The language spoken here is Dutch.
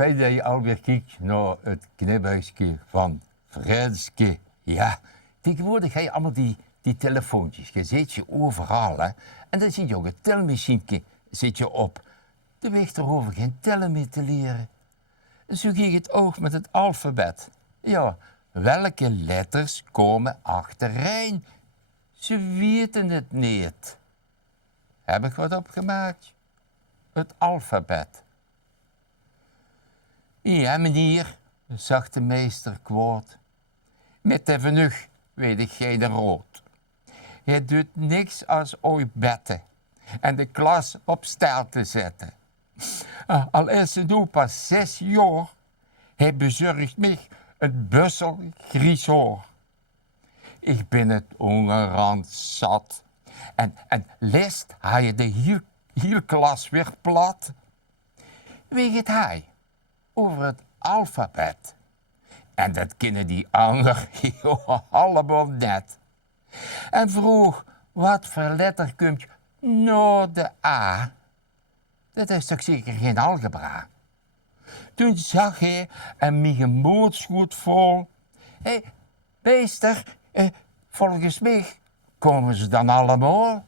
Fijn dat je alweer kijkt naar het kniphuisje van Frenske. Ja, tegenwoordig ga je allemaal die telefoontjes. Je zit je overal, hè. En dan zit je ook een telmachientje zit je op. De weegt erover geen tellen meer te leren. Zo ging het ook met het alfabet. Ja, welke letters komen achtereen? Ze weten het niet. Heb ik wat opgemaakt? Het alfabet. Ja, meneer, zag de meester kwaad. Met de vernug weet ik geen rood. Hij doet niks als ooit betten en de klas op stijl te zetten. Al is ze nu pas 6 jaar, hij bezorgt mij een bussel griesoor. Ik ben het hongerand zat en list hij je de hele klas weer plat. Weet het hij over het alfabet. En dat kennen die anderen allemaal net. En vroeg, wat voor letter komt na de A? Dat is toch zeker geen algebra? Toen zag hij en mijn gemoed schoot vol. Hé, meester, volgens mij komen ze dan allemaal?